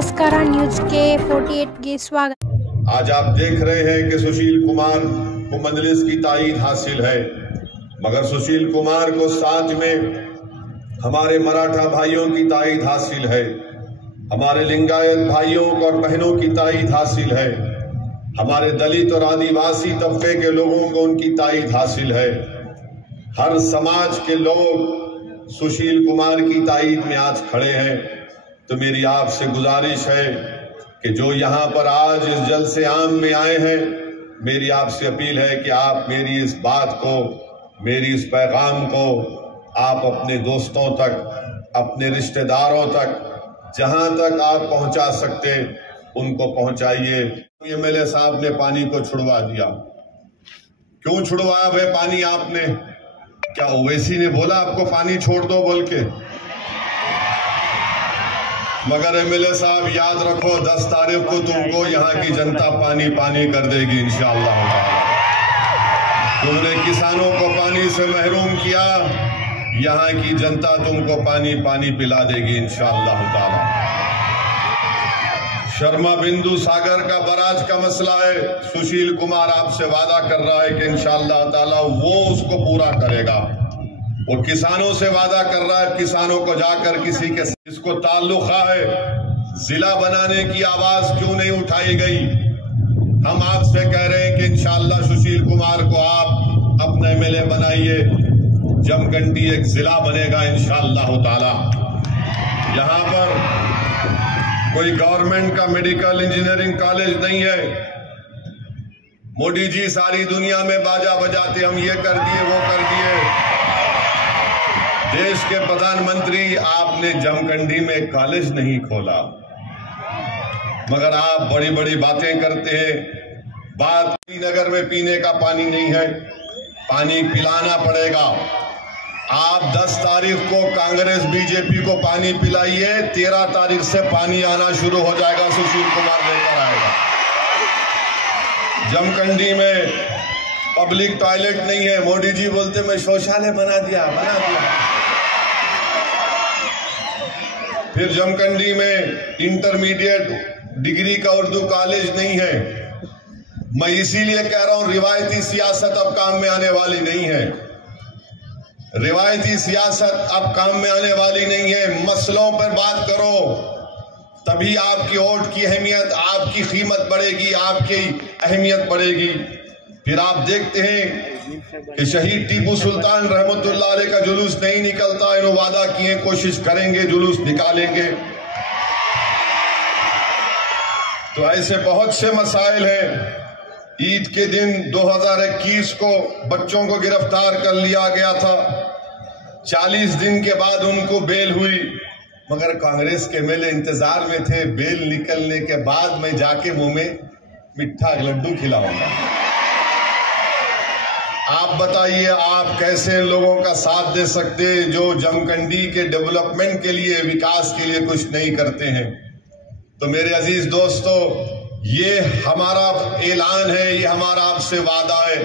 नमस्कार न्यूज के 48 के स्वागत। आज आप देख रहे हैं कि सुशील कुमार को मजलिस की ताईद हासिल है, मगर सुशील कुमार को साथ में हमारे मराठा भाइयों की ताईद हासिल है, हमारे लिंगायत भाइयों और बहनों की ताईद हासिल है, हमारे दलित और आदिवासी तबके के लोगों को उनकी ताईद हासिल है। हर समाज के लोग सुशील कुमार की ताईद में आज खड़े हैं। तो मेरी आपसे गुजारिश है कि जो यहाँ पर आज इस जलसे आम में आए हैं, मेरी आपसे अपील है कि आप मेरी इस बात को, मेरी इस पैगाम को आप अपने दोस्तों तक, अपने रिश्तेदारों तक, जहां तक आप पहुंचा सकते उनको पहुंचाइए। एमएलए साहब ने पानी को छुड़वा दिया। क्यों छुड़वाया भाई पानी आपने? क्या ओवैसी ने बोला आपको पानी छोड़ दो बोल के? मगर एमएलए साहब याद रखो, 10 तारीख को तुमको यहाँ की जनता पानी पानी कर देगी इंशाअल्लाह। तुमने किसानों को पानी से महरूम किया, यहाँ की जनता तुमको पानी पानी पिला देगी इंशाअल्लाह ताला। शर्मा बिंदु सागर का बराज का मसला है, सुशील कुमार आपसे वादा कर रहा है कि इंशाअल्लाह ताला वो उसको पूरा करेगा। वो किसानों से वादा कर रहा है, किसानों को जाकर किसी के इसको ताल्लुक है, जिला बनाने की आवाज क्यों नहीं उठाई गई? हम आपसे कह रहे हैं कि इंशाअल्लाह सुशील कुमार को आप अपना एमएलए बनाइए, जमखंडी एक जिला बनेगा इंशाअल्लाह ताला। यहाँ पर कोई गवर्नमेंट का मेडिकल इंजीनियरिंग कॉलेज नहीं है। मोदी जी सारी दुनिया में बाजा बजाते, हम ये कर दिए वो कर दिए। देश के प्रधानमंत्री, आपने जमखंडी में एक कॉलेज नहीं खोला, मगर आप बड़ी बड़ी बातें करते हैं। बात नगर में पीने का पानी नहीं है, पानी पिलाना पड़ेगा। आप 10 तारीख को कांग्रेस बीजेपी को पानी पिलाइए, 13 तारीख से पानी आना शुरू हो जाएगा, सुशील कुमार लेकर आएगा। जमखंडी में पब्लिक टॉयलेट नहीं है, मोदी जी बोलते मैं शौचालय बना दिया। फिर जमखंडी में इंटरमीडिएट डिग्री का उर्दू कॉलेज नहीं है। मैं इसीलिए कह रहा हूं, रिवायती सियासत अब काम में आने वाली नहीं है। रिवायती सियासत अब काम में आने वाली नहीं है। मसलों पर बात करो, तभी आपकी वोट की अहमियत, आपकी कीमत बढ़ेगी, आपकी अहमियत बढ़ेगी। फिर आप देखते हैं कि शहीद टीपू सुल्तान रहमतुल्लाह अलैह का जुलूस नहीं निकलता। इन्होंने वादा किए, कोशिश करेंगे, जुलूस निकालेंगे। तो ऐसे बहुत से मसाइल हैं। ईद के दिन 2021 को बच्चों को गिरफ्तार कर लिया गया था, 40 दिन के बाद उनको बेल हुई, मगर कांग्रेस के एमएलए इंतजार में थे, बेल निकलने के बाद मैं जाके मुंह में मिठा लड्डू खिलाऊंगा। आप बताइए, आप कैसे लोगों का साथ दे सकते जो जमखंडी के डेवलपमेंट के लिए, विकास के लिए कुछ नहीं करते हैं? तो मेरे अजीज दोस्तों, ये हमारा ऐलान है, ये हमारा आपसे वादा है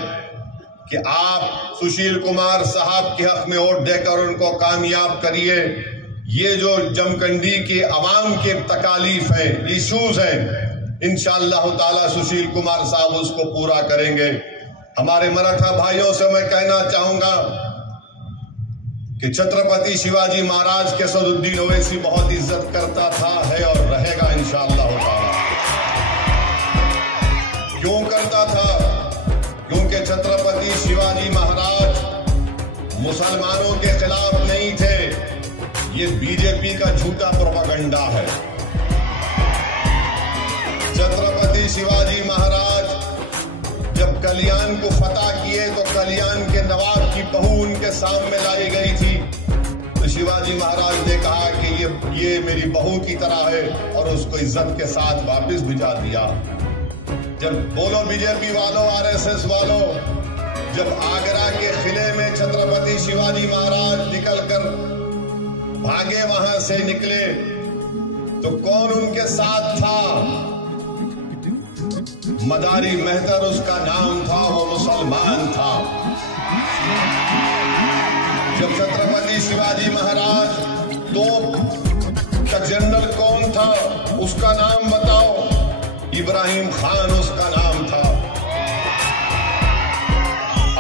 कि आप सुशील कुमार साहब के हक में वोट देकर उनको कामयाब करिए। ये जो जमखंडी के अवाम के तकालीफ है, इश्यूज हैं, इंशाअल्लाह ताला सुशील कुमार साहब उसको पूरा करेंगे। हमारे मराठा भाइयों से मैं कहना चाहूंगा कि छत्रपति शिवाजी महाराज के सदुद्दीन ओवैसी बहुत इज्जत करता था, है और रहेगा इंशाअल्लाह ताला। क्यों करता था? क्योंकि छत्रपति शिवाजी महाराज मुसलमानों के खिलाफ नहीं थे। ये बीजेपी का झूठा प्रोपेगेंडा है। छत्रपति शिवाजी महाराज जब कल्याण को फतह किए तो कल्याण के नवाब की बहू उनके सामने लाई गई थी, तो शिवाजी महाराज ने कहा कि ये मेरी बहू की तरह है, और उसको इज्जत के साथ वापस भिजा दिया। जब बोलो बीजेपी वालों, आरएसएस वालों, जब आगरा के किले में छत्रपति शिवाजी महाराज निकलकर भागे, वहां से निकले, तो कौन उनके साथ था? मदारी मेहतर उसका नाम था, वो मुसलमान था। जब छत्रपति शिवाजी महाराज तो जनरल कौन था? उसका नाम बताओ। इब्राहिम खान उसका नाम था।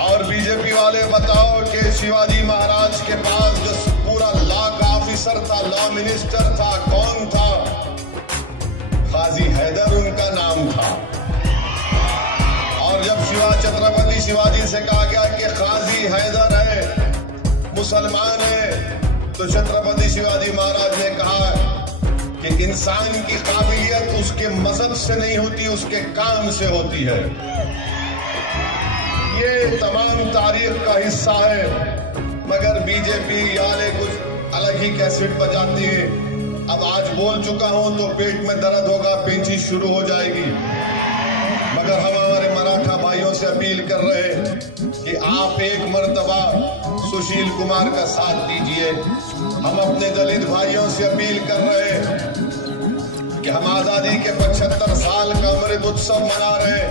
और बीजेपी वाले बताओ कि शिवाजी महाराज के पास जो पूरा लॉ का ऑफिसर था, लॉ मिनिस्टर था, कौन था? काजी हैदर उनका नाम था। और जब छत्रपति शिवाजी से कहा गया कि काजी हैदर है, मुसलमान है, तो छत्रपति शिवाजी महाराज ने कहा कि इंसान की काबिलियत उसके मजहब से नहीं होती, उसके काम से होती है। ये तमाम तारीख का हिस्सा है, मगर बीजेपी वाले कुछ अलग ही कैसेट बजाती है। अब आज बोल चुका हूं तो पेट में दर्द होगा, पेंचिश शुरू हो जाएगी। मगर हम हमारे मराठा भाइयों से अपील कर रहे हैं कि आप एक मर्तबा सुशील कुमार का साथ दीजिए। हम अपने दलित भाइयों से अपील कर रहे हैं कि हम आजादी के 75 साल का अमृत उत्सव मना रहे हैं,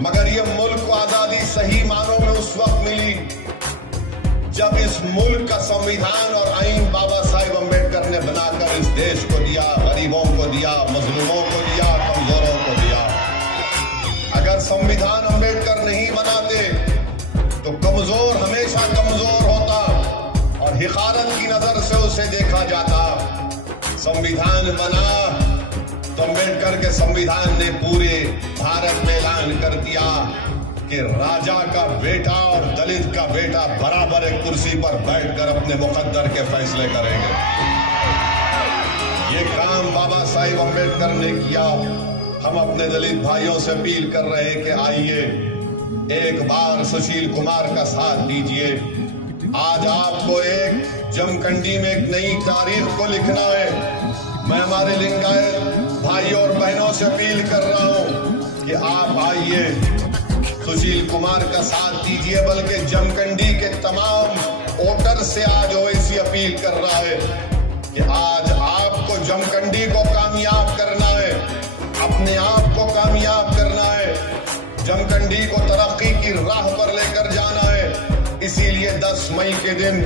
मगर ये मुल्क को आजादी सही मानों में उस वक्त मिली जब इस मुल्क का संविधान और आईन बाबा साहेब अम्बेडकर ने बनाकर इस देश को दिया, गरीबों को दिया, मजलूमों को दिया, कमजोरों को दिया। अगर संविधान अम्बेडकर नहीं बनाते तो कमजोर हमेशा कमजोर होता और हिकारत की नजर से उसे देखा जाता। संविधान बना तो अम्बेडकर के संविधान ने पूरे भारत में ऐलान कर दिया कि राजा का बेटा और दलित का बेटा बराबर एक कुर्सी पर बैठकर अपने मुकद्दर के फैसले करेंगे। ये काम बाबा साहिब अम्बेडकर ने किया। हम अपने दलित भाइयों से अपील कर रहे हैं कि आइए एक बार सुशील कुमार का साथ दीजिए। आज आपको एक जमखंडी में एक नई तारीख को लिखना है। मैं हमारे लिंगायत भाइयों और बहनों से अपील कर रहा हूं कि आप आइए, सुशील कुमार का साथ दीजिए। बल्कि जमखंडी के तमाम वोटर से आज ओवैसी अपील कर रहा है कि आज आपको जमखंडी को कामयाब करना है, अपने आप को कामयाब करना है, जमखंडी को तरक्की की राह पर लेकर जाना है। इसीलिए 10 मई के दिन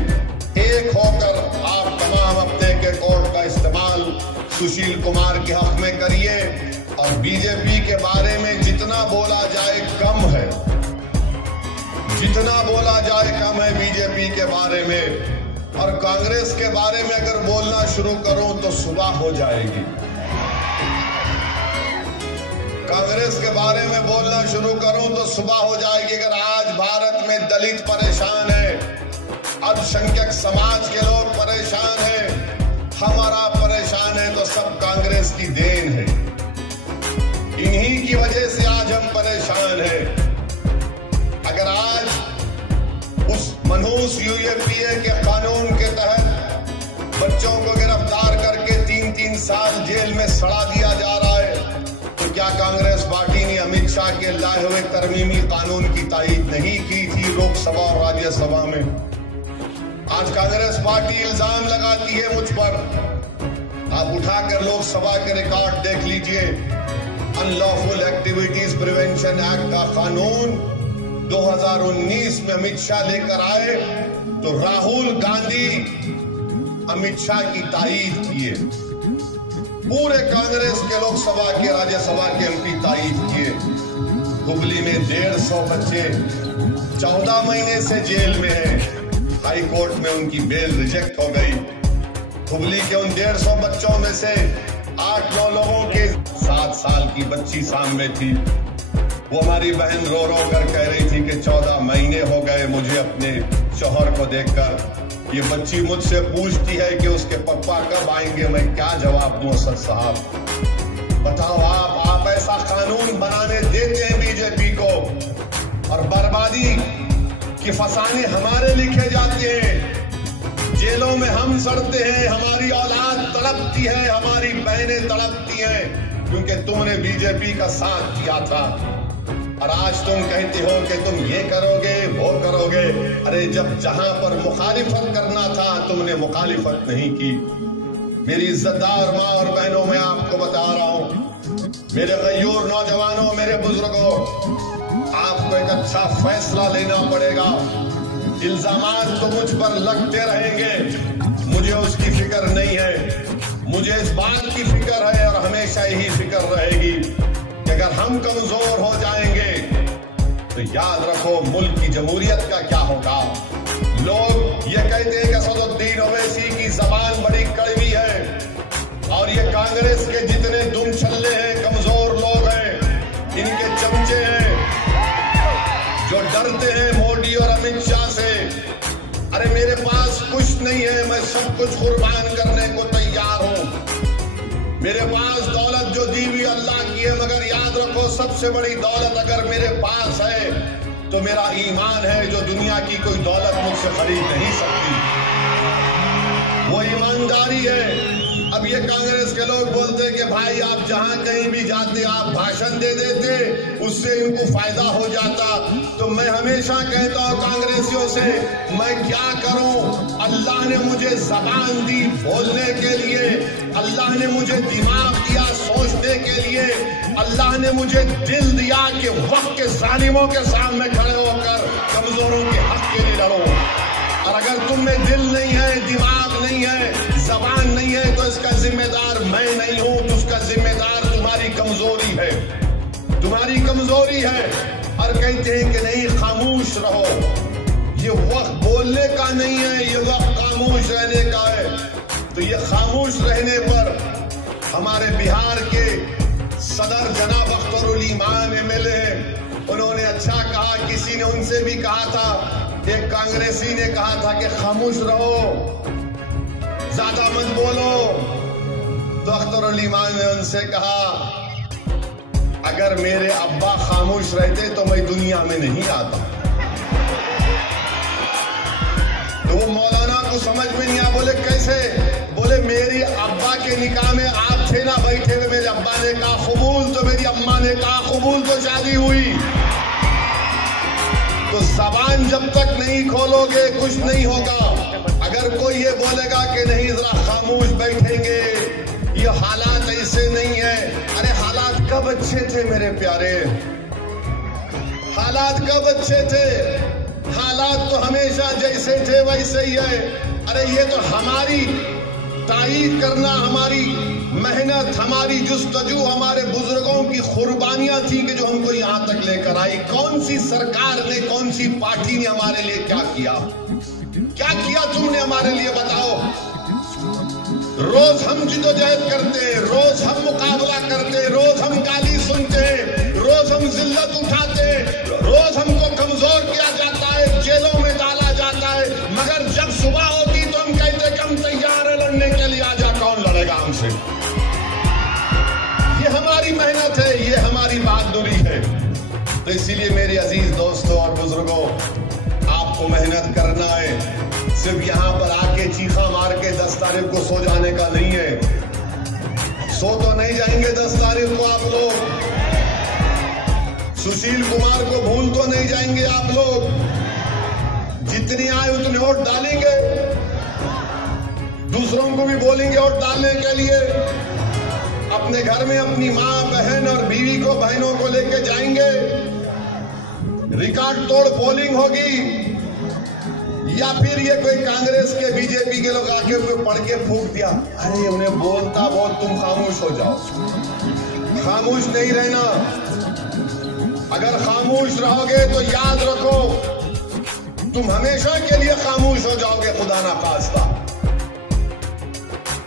एक होकर आप तमाम अपने के वोट का इस्तेमाल सुशील कुमार के हक में करिए। और बीजेपी के बारे में जितना बोला जाए कम है, जितना बोला जाए कम है बीजेपी के बारे में। और कांग्रेस के बारे में अगर बोलना शुरू करूं तो सुबह हो जाएगी। कांग्रेस के बारे में बोलना शुरू करूं तो सुबह हो जाएगी। अगर आज भारत में दलित परेशान है, अल्पसंख्यक समाज के लोग परेशान हैं, हमारा परेशान है, तो सब कांग्रेस की देन है। इन्हीं की वजह से आज हम परेशान हैं। अगर आज उस मनहूस यूएपीए के कानून के तहत बच्चों को गिरफ्तार करके 3-3 साल जेल में सड़ा दिया जा रहा है, तो क्या कांग्रेस पार्टी ने अमित शाह के लाए हुए तरमीमी कानून की तायीद नहीं की थी लोकसभा और राज्यसभा में? आज कांग्रेस पार्टी इल्जाम लगाती है मुझ पर। आप उठाकर लोकसभा के रिकॉर्ड देख लीजिए। अनलॉफुल एक्टिविटीज प्रिवेंशन एक्ट का कानून 2019 में अमित शाह लेकर आए तो राहुल गांधी अमित शाह की तायीद किए, पूरे कांग्रेस के लोकसभा के राज्यसभा के एमपी तायीद किए। हुबली में 150 बच्चे 14 महीने से जेल में हैं। हाई कोर्ट में उनकी बेल रिजेक्ट हो गई। हुबली के उन 150 बच्चों में से 8-9 लोगों के 7 साल की बच्ची सामने थी। वो हमारी बहन रो रो कर कह रही थी कि 14 महीने हो गए मुझे अपने शौहर को देखकर। ये बच्ची मुझसे पूछती है कि उसके पप्पा कब आएंगे। मैं क्या जवाब दूं असद साहब? बताओ आप ऐसा कानून बनाने देते हैं बीजेपी को और बर्बादी के फसाने हमारे लिखे जाते हैं। जेलों में हम सड़ते हैं, हमारी औलाद तड़पती है, हमारी बहनें तड़पती हैं, क्योंकि तुमने बीजेपी का साथ दिया था। और आज तुम कहते हो कि तुम ये करोगे वो करोगे। अरे जब जहां पर मुखालिफत करना था तुमने मुखालिफत नहीं की। मेरी इज्जतदार माँ और बहनों, मैं आपको बता रहा हूं, मेरे गयूर नौजवानों, मेरे बुजुर्गों, आपको एक अच्छा फैसला लेना पड़ेगा। इल्जामात तो मुझ पर लगते रहेंगे, मुझे उसकी फिक्र नहीं है। मुझे इस बात की फिक्र है और हमेशा यही फिक्र रहेगी कि अगर हम कमजोर हो जाएंगे तो याद रखो मुल्क की जमहूरियत का क्या होगा। लोग ये कहते हैं कि असदुद्दीन ओवैसी की जबान बड़ी कड़वी है और ये कांग्रेस के जितने दुम छल्ले हैं, कमजोर लोग हैं, इनके चमचे हैं जो डरते हैं मोदी और अमित शाह से। अरे मेरे पास कुछ नहीं है, मैं सब कुछ कुर्बान करने को तैयार हूं। मेरे पास दौलत जो दी हुई अल्लाह की है, मगर याद रखो सबसे बड़ी दौलत अगर मेरे पास है तो मेरा ईमान है, जो दुनिया की कोई दौलत मुझसे खरीद नहीं सकती। वो ईमानदारी है। अब ये कांग्रेस के लोग बोलते कि भाई आप जहां कहीं भी जाते आप भाषण दे देते, उससे इनको फायदा हो जाता। तो मैं हमेशा कहता हूं कांग्रेसियों से, मैं क्या करूं? अल्लाह ने मुझे जबान दी बोलने के लिए, अल्लाह ने मुझे दिमाग दिया सोचने के लिए, अल्लाह ने मुझे दिल दिया कि वक्त के जालिमों के सामने खड़े होकर कमजोरों के हक के लिए लड़ो। और अगर तुम में दिल नहीं है, दिमाग नहीं है, जबान नहीं है, तो इसका जिम्मेदार मैं नहीं हूं, तो उसका जिम्मेदार तुम्हारी कमजोरी है, तुम्हारी कमजोरी है। और कहते हैं कि नहीं खामोश रहो, ये वक्त बोलने का नहीं है, ये वक्त खामोश रहने का है। तो ये खामोश रहने पर हमारे बिहार के सदर जनाब अख्तरुल ईमान एमएलए हैं, उन्होंने अच्छा कहा। किसी ने उनसे भी कहा था, एक कांग्रेसी ने कहा था कि खामोश रहो, ज्यादा मत बोलो। तो अख्तरुल ईमान ने उनसे कहा, अगर मेरे अब्बा खामोश रहते तो मैं दुनिया में नहीं आता। तो वो मौलाना को समझ में नहीं आया, बोले कैसे? बोले मेरी अब्बा के निकाह में आप थे ना बैठे हुए, मेरे अब्बा ने कहा कबूल, तो मेरी अम्मा ने कहा कबूल, तो शादी हुई। तो जबान जब तक नहीं खोलोगे कुछ नहीं होगा। अगर कोई ये बोलेगा कि नहीं जरा खामोश बैठेंगे, ये हालात ऐसे नहीं है। अरे हालात कब अच्छे थे मेरे प्यारे? हालात कब अच्छे थे? हालात तो हमेशा जैसे थे वैसे ही है। अरे ये तो हमारी तायीद करना, हमारी मेहनत, हमारी जुस्तजू, हमारे बुजुर्गों की कुर्बानियां थी कि जो हमको यहां तक लेकर आई। कौन सी सरकार ने, कौन सी पार्टी ने हमारे लिए क्या किया? क्या किया तुमने हमारे लिए बताओ? रोज हम जिद्दोजहद करते, रोज हम मुकाबला करते, रोज हम गाली सुनते, रोज हम जिल्लत उठाते, रोज हमको कमजोर किया जाता है, जेलों में डाला जाता है। मगर जब सुबह होती तो हम कहते कि हम तैयार है लड़ने के लिए, आजा कौन लड़ेगा हमसे? ये हमारी मेहनत है, ये हमारी बहादुरी है। तो इसीलिए मेरे अजीज दोस्तों और बुजुर्गों, आपको मेहनत करना है। सिर्फ यहां पर आके चीखा मार के 10 तारीख को सो जाने का नहीं है। सो तो नहीं जाएंगे 10 तारीख को आप लोग। सुशील कुमार को भूल तो नहीं जाएंगे आप लोग। जितनी आए उतने वोट डालेंगे, दूसरों को भी बोलेंगे वोट डालने के लिए। अपने घर में अपनी माँ, बहन और बीवी को, बहनों को लेके जाएंगे। रिकॉर्ड तोड़ पोलिंग होगी। या फिर ये कोई कांग्रेस के, बीजेपी के लोग आके कोई पढ़ के फूंक दिया, अरे उन्हें बोलता बहुत, तुम खामोश हो जाओ। खामोश नहीं रहना। अगर खामोश रहोगे तो याद रखो तुम हमेशा के लिए खामोश हो जाओगे, खुदा ना खास्ता।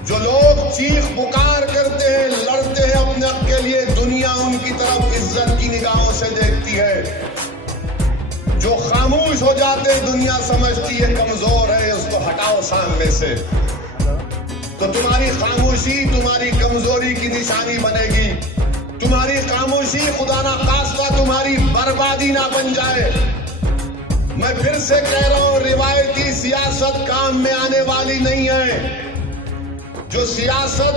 जो लोग चीख पुकार करते हैं, लड़ते हैं अपने हक के लिए, दुनिया उनकी तरफ इज्जत की निगाहों से देखती है। जो खामोश हो जाते हैं, दुनिया समझती है कमजोर है, उसको हटाओ सामने से। तो तुम्हारी खामोशी तुम्हारी कमजोरी की निशानी बनेगी। तुम्हारी खामोशी खुदा ना खास्ता तुम्हारी बर्बादी ना बन जाए। मैं फिर से कह रहा हूं, रिवायती सियासत काम में आने वाली नहीं है। जो सियासत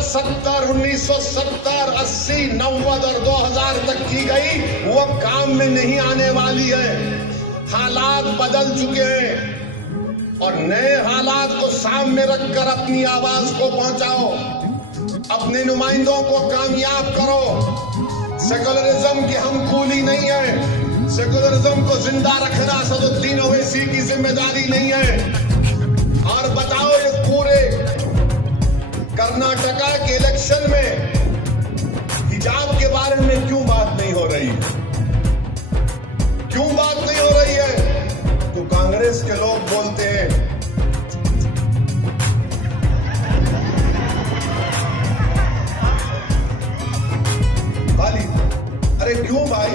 1970, 80, 90 और 2000 तक की गई, वो अब काम में नहीं आने वाली है। हालात बदल चुके हैं और नए हालात को सामने रखकर अपनी आवाज को पहुंचाओ, अपने नुमाइंदों को कामयाब करो। सेकुलरिज्म की हम कूली नहीं है। सेकुलरिज्म को जिंदा रखना असदुद्दीन ओवैसी की जिम्मेदारी नहीं है। और बताओ, ये पूरे कर्नाटका के इलेक्शन में हिजाब के बारे में क्यों बात नहीं हो रही है? क्यों बात नहीं हो रही है? तो कांग्रेस के लोग बोलते हैं भाई, अरे क्यों भाई,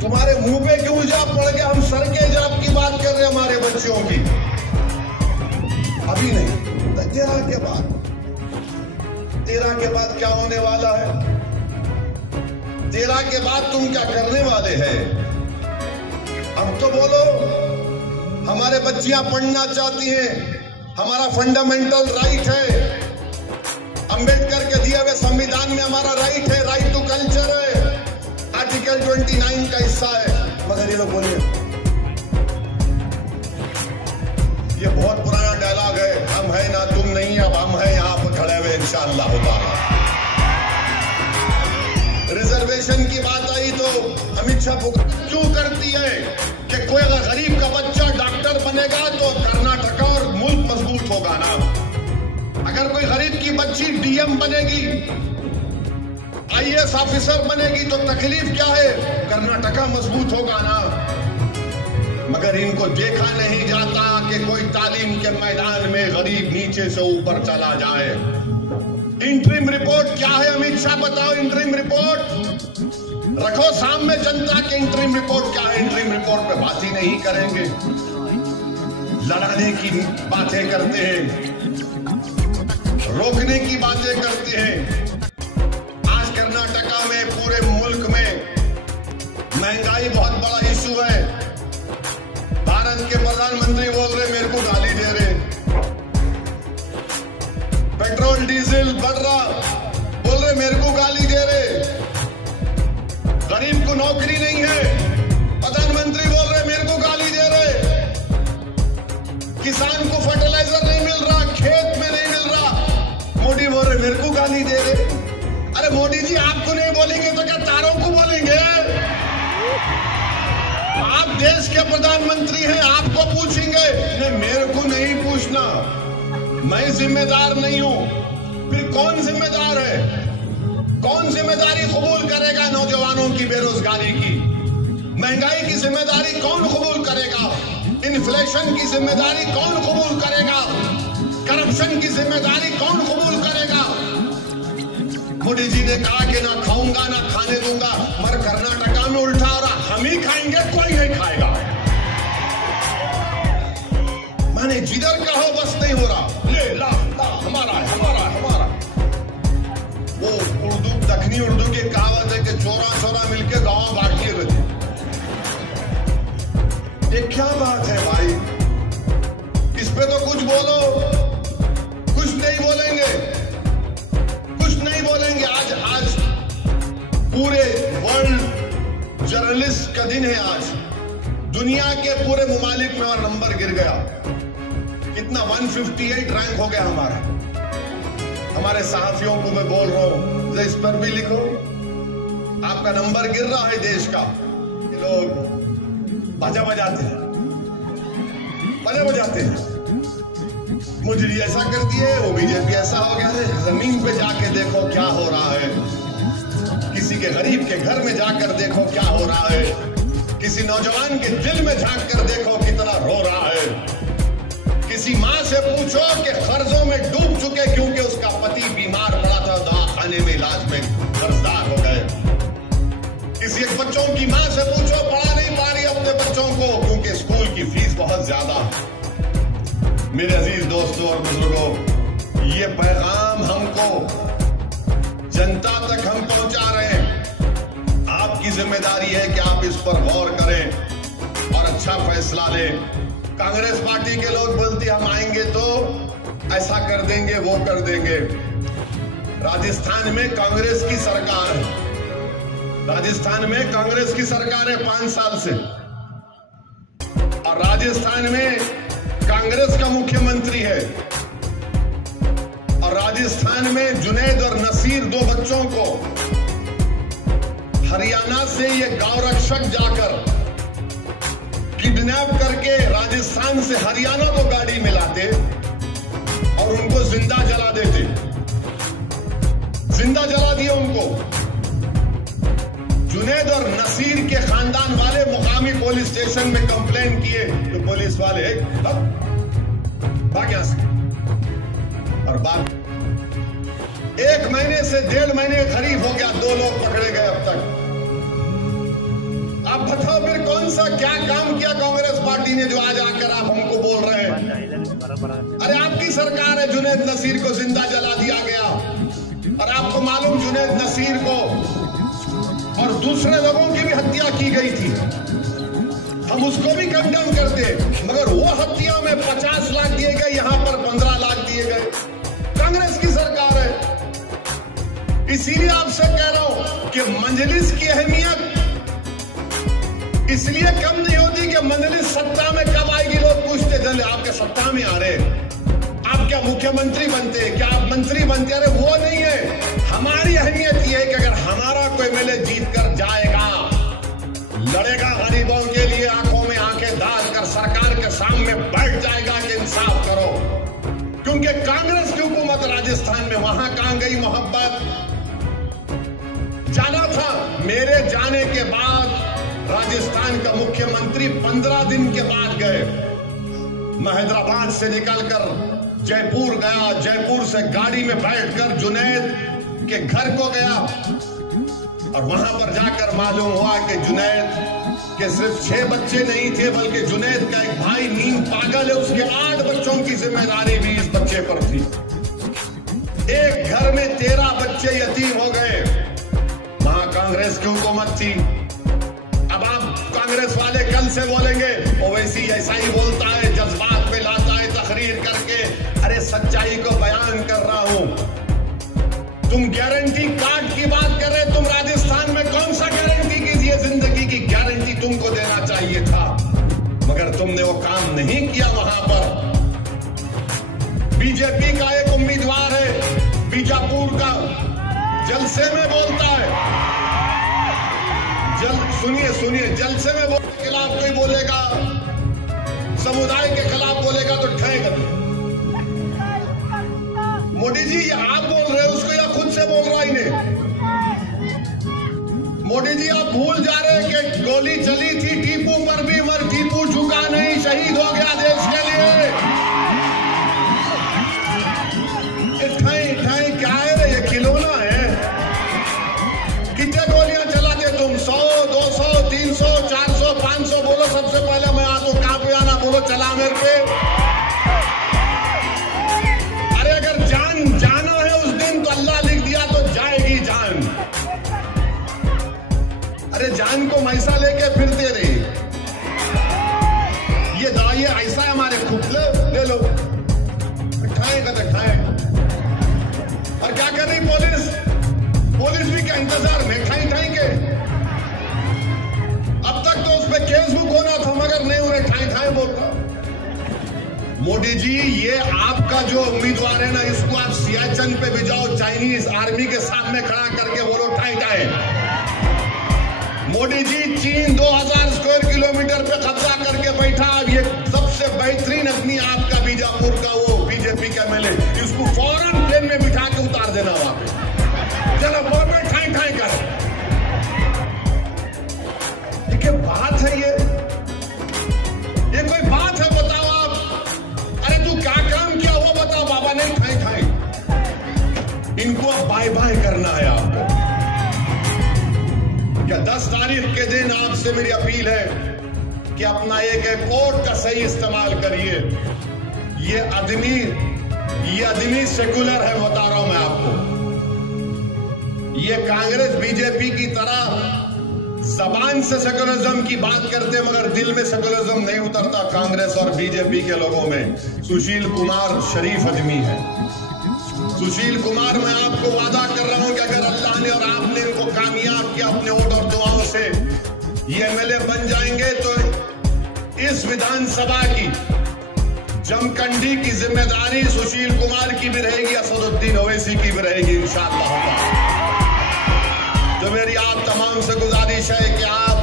तुम्हारे मुंह पे क्यों हिजाब पड़ गया? हम सर के हिजाब की बात कर रहे हैं, हमारे बच्चों की। अभी नहीं, तेरह के बाद क्या होने वाला है? 13 के बाद तुम क्या करने वाले हैं? अब तो बोलो। हमारे बच्चियां पढ़ना चाहती हैं, हमारा फंडामेंटल राइट है, अंबेडकर के दिए हुए संविधान में हमारा राइट है, राइट टू कल्चर है, आर्टिकल 29 का हिस्सा है। मगर ये लोग बोलिए, ये बहुत पुराना डायलॉग है, हम है ना तुम नहीं, अब हम है यहाँ पर खड़े हुए इंशाअल्लाह ताला। रिजर्वेशन की बात आई तो अमित शाह क्यों करती है कि कोई अगर गरीब का बच्चा डॉक्टर बनेगा तो कर्नाटका और मुल्क मजबूत होगा ना। अगर कोई गरीब की बच्ची डीएम बनेगी, आईएएस ऑफिसर बनेगी तो तकलीफ क्या है? कर्नाटका मजबूत होगा ना। मगर इनको देखा नहीं जाता कि कोई तालीम के मैदान में गरीब नीचे से ऊपर चला जाए। इंटरिम रिपोर्ट क्या है अमित शाह, बताओ। इंटरिम रिपोर्ट रखो सामने जनता के, इंटरिम रिपोर्ट क्या है? इंटरिम रिपोर्ट पे बात ही नहीं करेंगे, लड़ाने की बातें करते हैं, रोकने की बातें करते हैं। आज कर्नाटका में, पूरे मुल्क में महंगाई बहुत बड़ा इशू है। भारत के प्रधानमंत्री बोल रहे मेरे को गाली दे रहे, पेट्रोल डीजल बढ़ रहा, बोल रहे मेरे को गाली दे रहे, गरीब को नौकरी नहीं है, प्रधानमंत्री बोल रहे मेरे को गाली दे रहे, किसान को फर्टिलाइजर नहीं मिल रहा, खेत में नहीं मिल रहा, मोदी बोल रहे मेरे को गाली दे रहे। अरे मोदी जी आपको नहीं बोलेंगे तो क्या तारों को बोलेंगे? आप देश के प्रधानमंत्री हैं, आपको पूछेंगे। नहीं, मेरे को नहीं पूछना, मैं जिम्मेदार नहीं हूं। फिर कौन जिम्मेदार है? कौन जिम्मेदारी कबूल करेगा? नौजवानों की बेरोजगारी की, महंगाई की जिम्मेदारी कौन कबूल करेगा? इन्फ्लेशन की जिम्मेदारी कौन कबूल करेगा? करप्शन की जिम्मेदारी कौन कबूल करेगा? मोदी जी ने कहा कि ना खाऊंगा ना खाने दूंगा, मगर कर्नाटका में उल्टा हो रहा, हम ही खाएंगे, कोई नहीं खाएगा। माने जिधर कहो बस नहीं हो रहा, ले ला हमारा है, हमारा है, हमारा। वो उर्दू, दक्षिणी उर्दू की कहावत है कि चोरा चोरा मिलके गांव बांटिए रहते। ये क्या बात है भाई? इस पे तो कुछ बोलो। कुछ नहीं बोलेंगे, कुछ नहीं बोलेंगे। आज पूरे वर्ल्ड जर्नलिस्ट का दिन है। आज दुनिया के पूरे मुमालिक में और नंबर गिर गया। कितना 158 रैंक हो गया हमारे सहाफियों को मैं बोल रहा हूं, इस पर भी लिखो, आपका नंबर गिर रहा है देश का। ये लोग बाजा बजाते हैं, बाजा बजाते हैं, मुझे ऐसा कर दिए, वो बीजेपी ऐसा हो गया है। जमीन पे जाके देखो क्या हो रहा है, किसी के गरीब के घर में जाकर देखो क्या हो रहा है, किसी नौजवान के दिल में झांक कर देखो कितना रो रहा है। किसी माँ से पूछो कि कर्जों में डूब चुके क्योंकि उसका पति बीमार पड़ा था, दवाखाने में इलाज में कर्जदार हो गए। किसी एक बच्चों की माँ से पूछो, पढ़ा नहीं पा रही अपने बच्चों को क्योंकि स्कूल की फीस बहुत ज्यादा। मेरे अजीज दोस्तों और बुजुर्गों, ये पैगाम हमको जनता तक हम पहुंचा रहे हैं। आपकी जिम्मेदारी है कि आप इस पर गौर करें और अच्छा फैसला लें। कांग्रेस पार्टी के लोग बोलते हम आएंगे तो ऐसा कर देंगे, वो कर देंगे। राजस्थान में कांग्रेस की सरकार है, राजस्थान में कांग्रेस की सरकार है 5 साल से, और राजस्थान में कांग्रेस का मुख्यमंत्री है। और राजस्थान में जुनैद और नसीर 2 बच्चों को हरियाणा से ये गौ रक्षक जाकर किडनैप करके राजस्थान से हरियाणा को गाड़ी में लाते और उनको जिंदा जला देते। पुलिस स्टेशन में कंप्लेंट किए तो पुलिस वाले भाग यहां से। और बात 1 महीने से 1.5 महीने करीब हो गया, 2 लोग पकड़े गए अब तक। आप बताओ फिर कौन सा क्या काम किया कांग्रेस पार्टी ने जो आज आकर आप हमको बोल रहे हैं? अरे आपकी सरकार है, जुनैद नसीर को जिंदा जला दिया गया। और आपको मालूम जुनैद नसीर को और दूसरे लोगों की भी हत्या की गई थी, हम उसको भी कंडेम करते, मगर वो हत्या में 50 लाख दिए गए, यहां पर 15 लाख दिए गए। कांग्रेस की सरकार है। इसीलिए आपसे कह रहा हूं कि मजलिस की अहमियत इसलिए कम नहीं होती कि मजलिस सत्ता में कब आएगी। लोग पूछते चले आपके सत्ता में आ रहे, आप क्या मुख्यमंत्री बनते, क्या आप मंत्री बनते? अरे वो नहीं है। हमारी अहमियत यह है कि अगर हमारा कोई एमएलए जीत कर जाएगा, लड़ेगा गरीबों के लिए, आंखों में आंखें डालकर सरकार के सामने बैठ जाएगा कि इंसाफ करो। क्योंकि कांग्रेस की हुकूमत राजस्थान में वहां कहां गई मोहब्बत? जाना था। मेरे जाने के बाद राजस्थान का मुख्यमंत्री 15 दिन के बाद गए। मैं हैदराबाद से निकलकर जयपुर गया, जयपुर से गाड़ी में बैठकर जुनैद के घर को गया और वहां पर जाकर मालूम हुआ कि जुनैद के सिर्फ 6 बच्चे नहीं थे, बल्कि जुनैद का एक भाई नींद पागल है, उसके 8 बच्चों की जिम्मेदारी भी इस बच्चे पर थी। एक घर में 13 बच्चे यतीम हो गए। वहां कांग्रेस की हुकूमत थी। अब आप कांग्रेस वाले कल से बोलेंगे ओवैसी ऐसा ही बोलता है, जज्बात में लाता है तकरीर करके। अरे सच्चाई को बयान कर रहा हूं। तुम गारंटी कार्ड की बात कर रहे, तुम राजस्थान में कौन सा गारंटी कीजिए? जिंदगी की गारंटी तुमको देना चाहिए था, मगर तुमने वो काम नहीं किया। वहां पर बीजेपी का एक उम्मीदवार है बीजापुर का, जलसे में बोलता है, सुनिए जलसे में के खिलाफ कोई बोलेगा, समुदाय के खिलाफ बोलेगा तो ठहेगा। मोदी जी ये आप बोल रहे हो उसको या खुद से बोल रहा ही नहीं? मोदी जी आप भूल जा रहे हैं कि गोली चली थी टीपू पर भी, मगर टीपू झुका नहीं, शहीद हो गया देश के लिए। ठाई क्या है? ये खिलौना है। कितने गोलियां चलाते तुम? 100, 200, 300, 400, 500? बोलो सबसे पहले मैं आता हूं। कहां पे आना? बोलो चला मेरे पे। अरे अगर जान जाना है उस दिन तो अल्लाह लिख दिया तो जाएगी जान। अरे जान को मैसा लेके फिरते रहे। ये दाइए ऐसा है हमारे खुफले, ले लो खाएगा तो खाए। और क्या कर रही पुलिस भी क्या इंतजार में ठाई के? अब तक तो उस पर केस बुक होना था, मगर नहीं उन्हें ठाई बोलता। मोदी जी ये आपका जो उम्मीदवार है ना, इसको आप सियाचिन पे भी जाओ, चाइनीज आर्मी के सामने खड़ा करके बोलो ठाई। मोदी जी चीन 2000 स्क्वायर किलोमीटर पे कब्जा करके बैठा। अब ये सबसे बेहतरीन आदमी आपका बीजापुर का वो बीजेपी का एमएलए, इसको फौरन प्लेन में बिठा के उतार देना वहां पे। चलो बोल ठाई कर। देखिए बात है ये कोई बात है? बताओ आप। अरे तू क्या काम किया वो बताओ। बाबा नहीं ठाई। इनको अब बाय बाय करना है आपको। क्या 10 तारीख के दिन आपसे मेरी अपील है कि अपना एक वोट का सही इस्तेमाल करिए। ये आदमी सेकुलर है, बता रहा हूं मैं आपको। ये कांग्रेस बीजेपी की तरह जबान से सेकुलरिज्म की बात करते, मगर दिल में सेकुलरिज्म नहीं उतरता कांग्रेस और बीजेपी के लोगों में। सुशील कुमार शरीफ आदमी है। सुशील कुमार, मैं आपको वादा कर रहा हूं कि अगर अल्लाह ने और आपने इनको कामयाब किया अपने वोट और दुआओं से, ये एमएलए बन जाएंगे तो इस विधानसभा की जमखंडी की जिम्मेदारी सुशील कुमार की भी रहेगी, असदुद्दीन ओवैसी की भी रहेगी इंशाअल्लाह। तो मेरी आप तमाम से गुजारिश है कि आप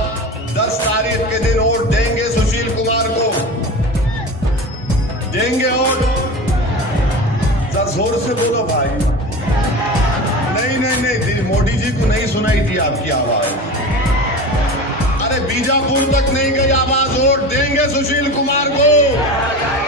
10 तारीख के दिन वोट देंगे सुशील कुमार को, देंगे वोट। जोर से बोलो भाई। नहीं मोदी जी को नहीं सुनाई थी आपकी आवाज। अरे बीजापुर तक नहीं गई आवाज, वोट देंगे सुशील कुमार को।